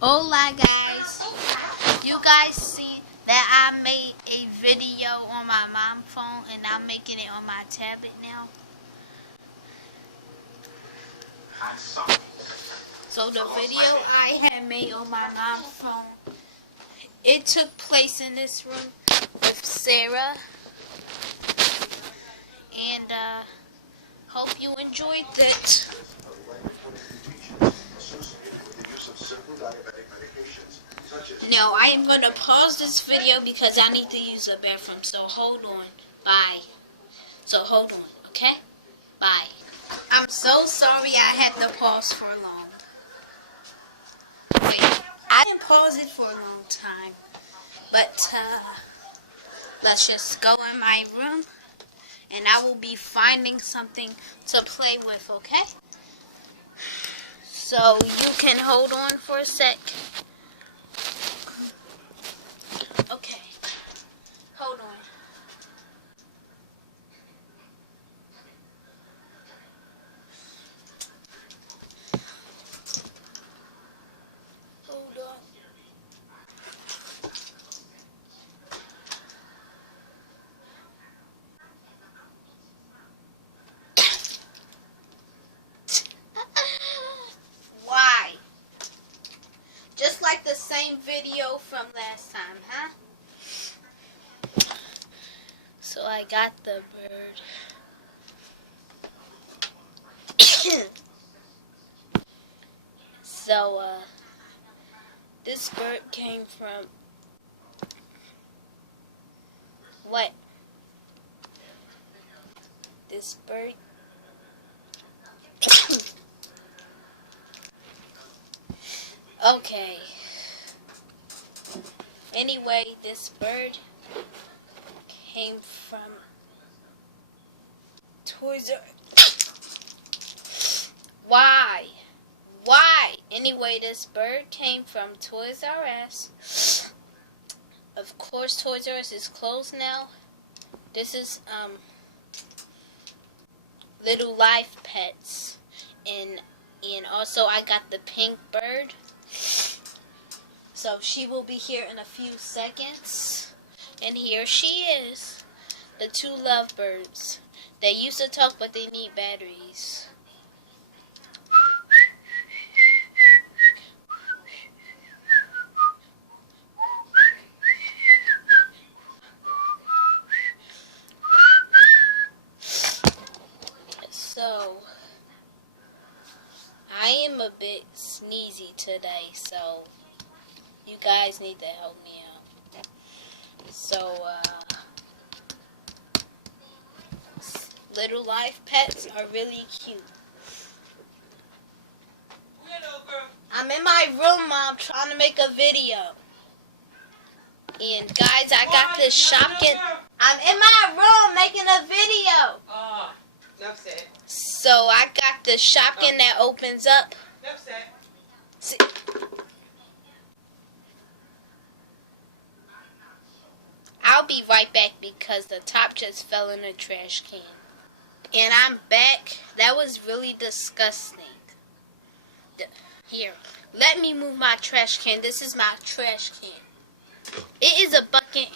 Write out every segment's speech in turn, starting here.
Hola guys, you guys see that I made a video on my mom's phone and I'm making it on my tablet now. So the video I had made on my mom's phone, it took place in this room with Sarah, and hope you enjoyed it. No, I am going to pause this video because I need to use the bathroom. So hold on. Bye. So hold on, okay? Bye. I'm so sorry I had to pause for long. Wait, I didn't pause it for a long time. But let's just go in my room and I will be finding something to play with, okay? So you can hold on for a sec. Okay, hold on. Hold on. Why? Just like the same video from last time, huh? So I got the bird. So, this bird came from what? This bird. Okay. Anyway, this bird came from Toys R Us. Why? Why? Anyway, this bird came from Toys R Us. Of course, Toys R Us is closed now. This is Little Life Pets, and also I got the pink bird. So she will be here in a few seconds, and here she is, the two lovebirds. They used to talk, but they need batteries. So, I am a bit sneezy today, so you guys need to help me out. So, Little Life Pets are really cute. I'm in my room, Mom, trying to make a video. And guys, I got this Shopkin. I'm in my room making a video. So I got the Shopkin that opens up. See, I'll be right back because the top just fell in the trash can. And I'm back. That was really disgusting. Here, let me move my trash can. This is my trash can. It is a bucket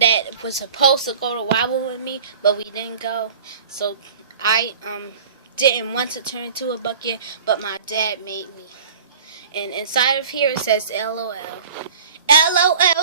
that was supposed to go to Wobble with me, but we didn't go. So I didn't want to turn into a bucket, but my dad made me. And inside of here it says LOL. LOL.